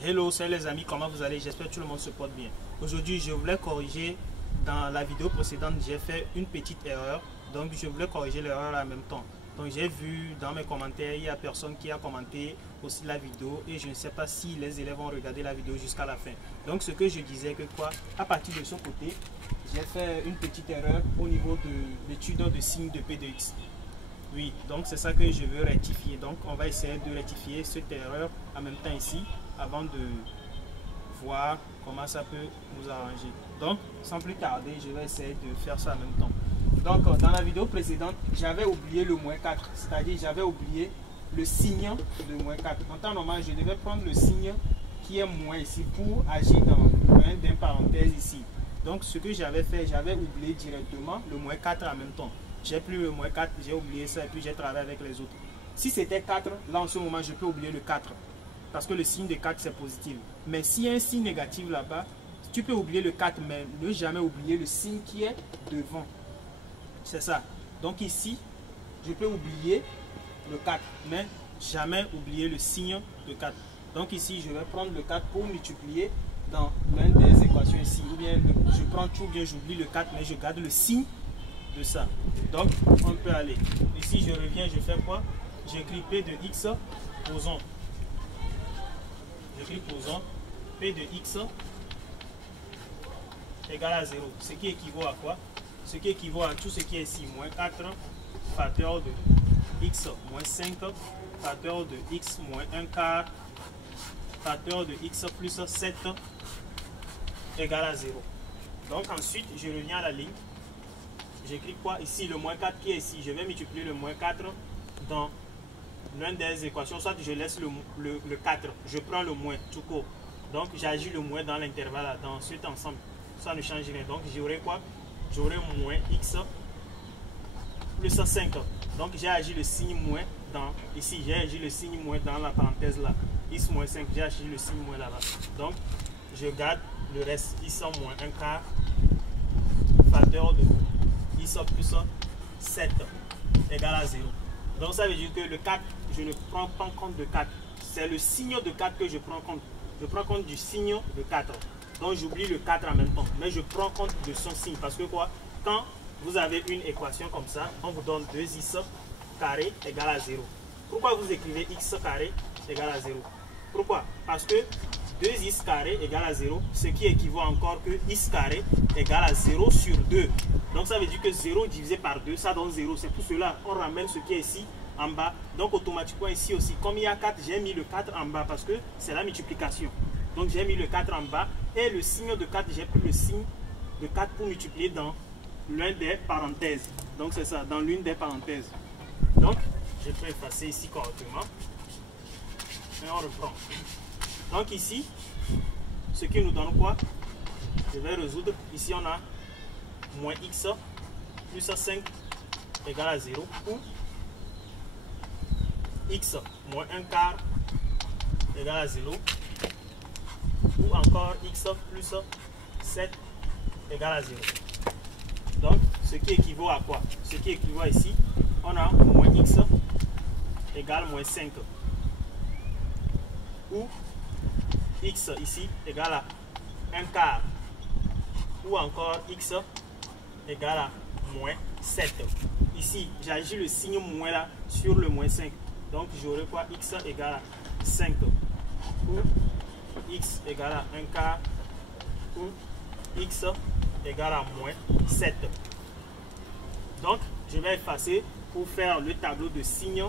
Hello, salut les amis, comment vous allez? J'espère que tout le monde se porte bien. Aujourd'hui, je voulais corriger, dans la vidéo précédente, j'ai fait une petite erreur. Donc, je voulais corriger l'erreur en même temps. Donc, j'ai vu dans mes commentaires, il y a personne qui a commenté aussi la vidéo. Et je ne sais pas si les élèves ont regardé la vidéo jusqu'à la fin. Donc, ce que je disais que quoi, à partir de ce côté, j'ai fait une petite erreur au niveau de l'étude de signe de P de X. Oui, donc c'est ça que je veux rectifier. Donc, on va essayer de rectifier cette erreur en même temps ici, avant de voir comment ça peut nous arranger. Donc, sans plus tarder, je vais essayer de faire ça en même temps. Donc, dans la vidéo précédente, j'avais oublié le moins 4, c'est-à-dire j'avais oublié le signe de moins 4. En temps normal, je devais prendre le signe qui est moins ici pour agir dans un parenthèse ici. Donc, ce que j'avais fait, j'avais oublié directement le moins 4 en même temps. J'ai pris le moins 4, j'ai oublié ça et puis j'ai travaillé avec les autres. Si c'était 4, là en ce moment, je peux oublier le 4. Parce que le signe de 4 c'est positif. Mais s'il y a un signe négatif là-bas, tu peux oublier le 4, mais ne jamais oublier le signe qui est devant. C'est ça. Donc ici, je peux oublier le 4, mais jamais oublier le signe de 4. Donc ici, je vais prendre le 4 pour multiplier dans l'une des équations ici. Ou bien je prends tout, ou bien j'oublie le 4, mais je garde le signe de ça. Donc, on peut aller. Ici, je reviens, je fais quoi? J'écris P de X, posons. J'écris posons P de X égale à 0. Ce qui équivaut à quoi? Ce qui équivaut à tout ce qui est ici. Moins 4 facteur de X moins 5 facteur de X moins 1 quart facteur de X plus 7 égale à 0. Donc ensuite, je reviens à la ligne. J'écris quoi? Ici, le moins 4 qui est ici. Je vais multiplier le moins 4 dans l'une des équations. Soit je laisse le 4. Je prends le moins tout court. Donc, j'agis le moins dans l'intervalle. Dans cet ensemble, ça ne change rien. Donc, j'aurai quoi? J'aurai moins x plus 5. Donc, j'ai agi le signe moins dans... Ici, j'ai agi le signe moins dans la parenthèse là. X moins 5, j'ai agi le signe moins là-bas. Donc, je garde le reste. X moins 1 quart facteur de X plus 7 égale à 0. Donc ça veut dire que le 4, je ne prends pas en compte de 4. C'est le signe de 4 que je prends compte. Je prends compte du signe de 4. Donc j'oublie le 4 en même temps. Mais je prends compte de son signe. Parce que quoi? Quand vous avez une équation comme ça, on vous donne 2x carré égale à 0. Pourquoi vous écrivez x carré égale à 0? Pourquoi? Parce que 2x carré égale à 0, ce qui équivaut encore que x carré égale à 0 sur 2. Donc ça veut dire que 0 divisé par 2, ça donne 0. C'est pour cela qu'on ramène ce qui est ici en bas. Donc automatiquement ici aussi, comme il y a 4, j'ai mis le 4 en bas parce que c'est la multiplication. Donc j'ai mis le 4 en bas et le signe de 4, j'ai pris le signe de 4 pour multiplier dans l'une des parenthèses. Donc c'est ça, dans l'une des parenthèses. Donc je peux effacer ici correctement. Et on reprend. Donc ici, ce qui nous donne quoi? Je vais résoudre. Ici on a moins x plus 5 égale à 0 ou x moins 1 quart égale à 0 ou encore x plus 7 égale à 0. Donc ce qui équivaut à quoi? Ce qui équivaut à ici, on a moins x égale moins 5 ou x ici égale à 1 quart ou encore x égale à moins 7. Ici, j'agis le signe moins là sur le moins 5. Donc, j'aurai quoi? X égale à 5 ou x égale à 1 quart ou x égale à moins 7. Donc, je vais effacer pour faire le tableau de signes.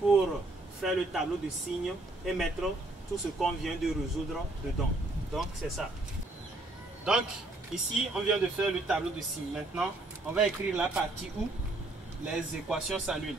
Pour faire le tableau de signes et mettre tout ce qu'on vient de résoudre dedans. Donc, c'est ça. Donc, ici, on vient de faire le tableau de signes. Maintenant, on va écrire la partie où les équations s'annulent.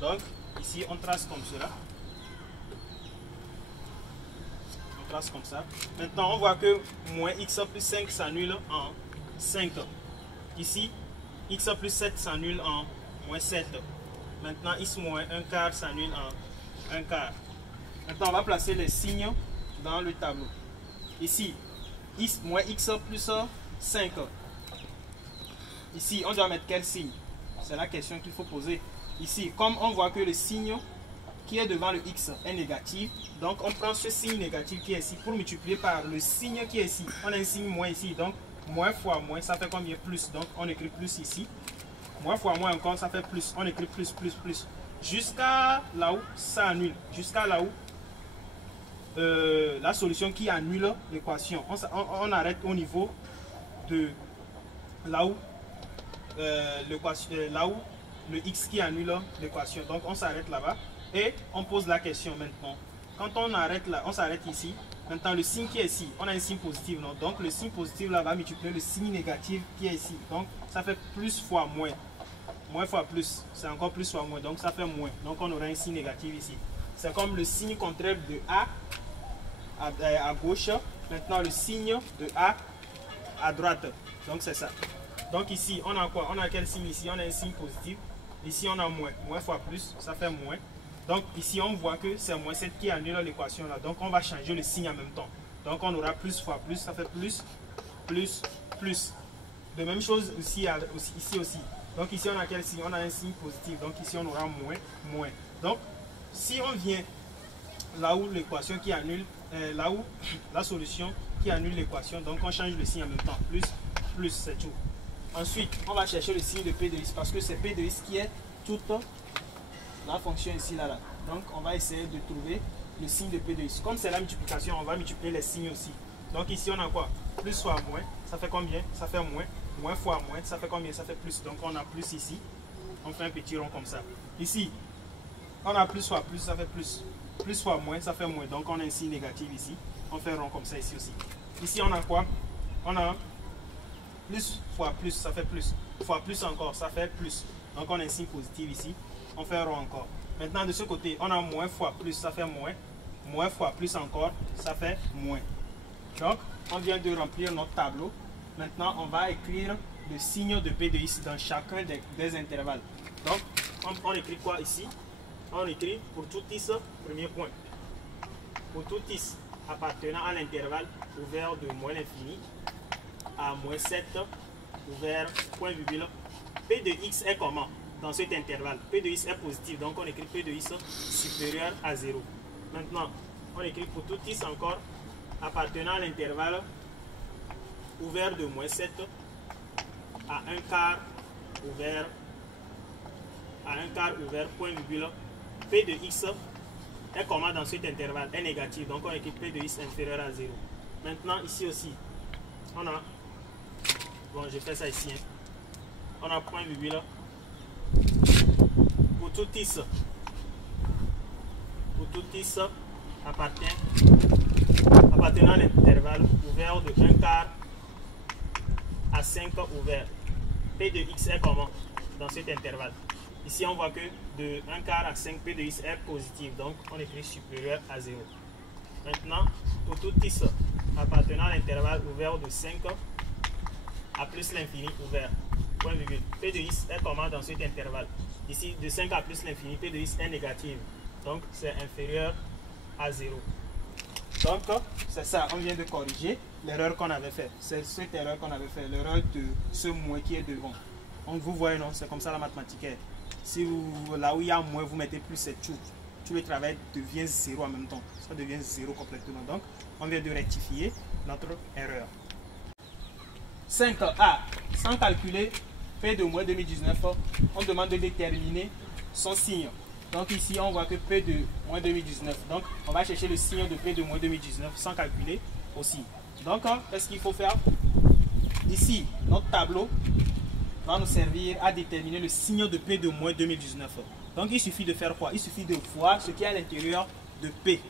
Donc, ici, on trace comme cela. On trace comme ça. Maintenant, on voit que moins x plus 5 s'annule en 5. Ici, x plus 7 s'annule en moins 7. Maintenant, x moins 1 quart s'annule en 1 quart. Maintenant, on va placer les signes dans le tableau. Ici, x moins x plus 5. Ici, on doit mettre quel signe? C'est la question qu'il faut poser. Ici, comme on voit que le signe qui est devant le x est négatif. Donc on prend ce signe négatif qui est ici pour multiplier par le signe qui est ici. On a un signe moins ici, donc moins fois moins, ça fait combien? Plus. Donc on écrit plus ici. Moins fois moins encore, ça fait plus. On écrit plus, plus, plus. Jusqu'à là où ça annule. Jusqu'à là où la solution qui annule l'équation. On arrête au niveau de là où là où le x qui annule l'équation. Donc on s'arrête là-bas et on pose la question maintenant. Quand on arrête là, on s'arrête ici. Maintenant le signe qui est ici, on a un signe positif, non? Donc le signe positif là va multiplier le signe négatif qui est ici. Donc ça fait plus fois moins. Moins fois plus, c'est encore plus fois moins. Donc ça fait moins. Donc on aura un signe négatif ici. C'est comme le signe contraire de A à gauche. Maintenant le signe de A à droite. Donc c'est ça. Donc ici, on a quoi? On a quel signe ici? On a un signe positif. Ici, on a moins. Moins fois plus, ça fait moins. Donc ici, on voit que c'est moins 7 qui annule l'équation là. Donc on va changer le signe en même temps. Donc on aura plus fois plus, ça fait plus, plus, plus. De même chose ici aussi. Donc ici, on a quel signe? On a un signe positif. Donc ici, on aura moins, moins. Donc si on vient là où l'équation qui annule, là où la solution qui annule l'équation, donc on change le signe en même temps. Plus, plus, c'est tout. Ensuite, on va chercher le signe de P de x parce que c'est P de x qui est toute la fonction ici, là. Donc, on va essayer de trouver le signe de P de x. Comme c'est la multiplication, on va multiplier les signes aussi. Donc, ici, on a quoi? Plus fois moins, ça fait combien? Ça fait moins. Moins fois moins, ça fait combien? Ça fait plus. Donc, on a plus ici. On fait un petit rond comme ça. Ici, on a plus fois plus, ça fait plus. Plus fois moins, ça fait moins. Donc, on a un signe négatif ici. On fait un rond comme ça ici aussi. Ici, on a quoi? On a plus fois plus, ça fait plus. Fois plus encore, ça fait plus. Donc on a un signe positif ici. On fait un rond encore. Maintenant de ce côté, on a moins fois plus, ça fait moins. Moins fois plus encore, ça fait moins. Donc on vient de remplir notre tableau. Maintenant on va écrire le signe de P de x dans chacun des intervalles. Donc on écrit quoi ici? On écrit pour tout x, premier point. Pour tout x appartenant à l'intervalle ouvert de moins l'infini à moins 7 ouvert point virgule. P de x est comment dans cet intervalle? P de x est positif, donc on écrit P de x supérieur à 0. Maintenant, on écrit pour tout x encore appartenant à l'intervalle ouvert de moins 7 à 1 quart ouvert point virgule. P de x est comment dans cet intervalle? Est négatif, donc on écrit P de x inférieur à 0. Maintenant, ici aussi, on a bon, je fais ça ici. On a point virgule. Pour tout x appartenant à l'intervalle ouvert de 1 quart à 5 ouvert. P de x est comment dans cet intervalle? Ici, on voit que de 1 quart à 5, P de x est positif. Donc, on écrit supérieur à 0. Maintenant, pour tout x appartenant à l'intervalle ouvert de 5 à plus l'infini ouvert, point virgule. P de x est comment dans cet intervalle? Ici, de 5 à plus l'infini, P de x est négative. Donc, c'est inférieur à 0. Donc, c'est ça, on vient de corriger l'erreur qu'on avait fait. C'est cette erreur qu'on avait fait, l'erreur de ce moins qui est devant. Donc, vous voyez, non, c'est comme ça la mathématique est. Si vous, là où il y a moins, vous mettez plus, c'est tout. Tout le travail devient 0 en même temps. Ça devient 0 complètement. Donc, on vient de rectifier notre erreur. 5A. Sans calculer P de moins 2019, on demande de déterminer son signe. Donc ici, on voit que P de moins 2019. Donc, on va chercher le signe de P de moins 2019 sans calculer aussi. Donc, qu'est-ce qu'il faut faire? Ici, notre tableau va nous servir à déterminer le signe de P de moins 2019. Donc, il suffit de faire quoi? Il suffit de voir ce qui est à l'intérieur de P.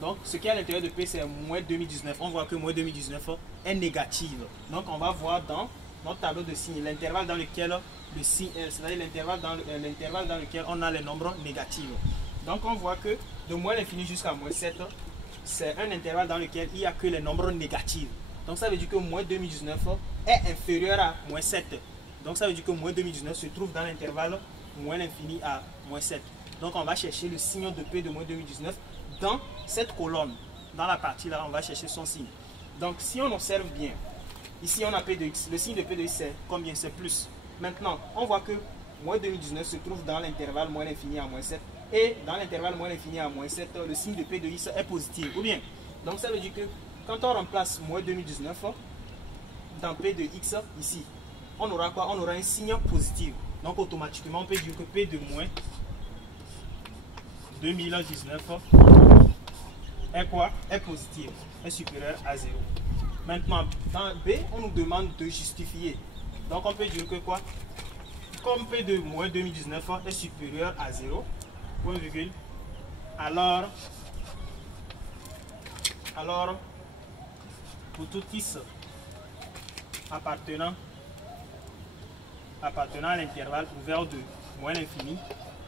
Donc, ce qui est à l'intérieur de P, c'est moins 2019. On voit que moins 2019 est négative. Donc, on va voir dans notre tableau de signes l'intervalle dans lequel le signe, c'est-à-dire l'intervalle dans lequel on a les nombres négatifs. Donc, on voit que de moins l'infini jusqu'à moins 7, c'est un intervalle dans lequel il n'y a que les nombres négatifs. Donc, ça veut dire que moins 2019 est inférieur à moins 7. Donc, ça veut dire que moins 2019 se trouve dans l'intervalle moins l'infini à moins 7. Donc, on va chercher le signe de P de moins 2019 dans cette colonne. Dans la partie là, on va chercher son signe. Donc, si on observe bien, ici on a P de x. Le signe de P de x, c'est combien? C'est plus. Maintenant, on voit que moins 2019 se trouve dans l'intervalle moins l'infini à moins 7. et dans l'intervalle moins l'infini à moins 7, le signe de P de X est positif. Ou bien, donc ça veut dire que quand on remplace moins 2019 dans P de X ici, on aura quoi? On aura un signe positif. Donc automatiquement, on peut dire que P de moins 2019 est quoi? Est positif, est supérieur à 0. Maintenant, dans B, on nous demande de justifier. Donc on peut dire que quoi? Comme P de moins 2019 est supérieur à 0, point virgule, alors pour tout X appartenant à l'intervalle ouvert de moins l'infini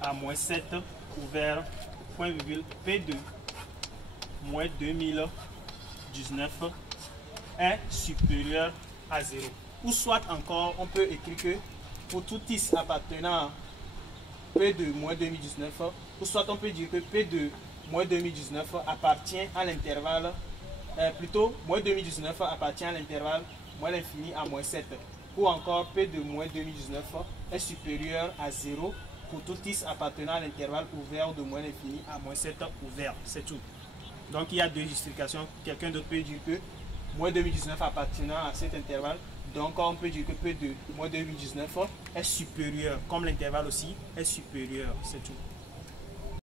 à moins 7 ouvert, point virgule, P de moins 2019 est supérieur à 0. Ou soit encore, on peut écrire que pour tout X appartenant à P de moins 2019, ou soit on peut dire que P de moins 2019 appartient à l'intervalle, plutôt moins 2019 appartient à l'intervalle moins l'infini à moins 7. Ou encore P de moins 2019 est supérieur à 0 pour tout X appartenant à l'intervalle ouvert de moins l'infini à moins 7 ouvert. C'est tout. Donc il y a deux justifications. Quelqu'un d'autre peut dire que moins 2019 appartenant à cet intervalle. Donc on peut dire que P de moins 2019 est supérieur, comme l'intervalle aussi est supérieur. C'est tout.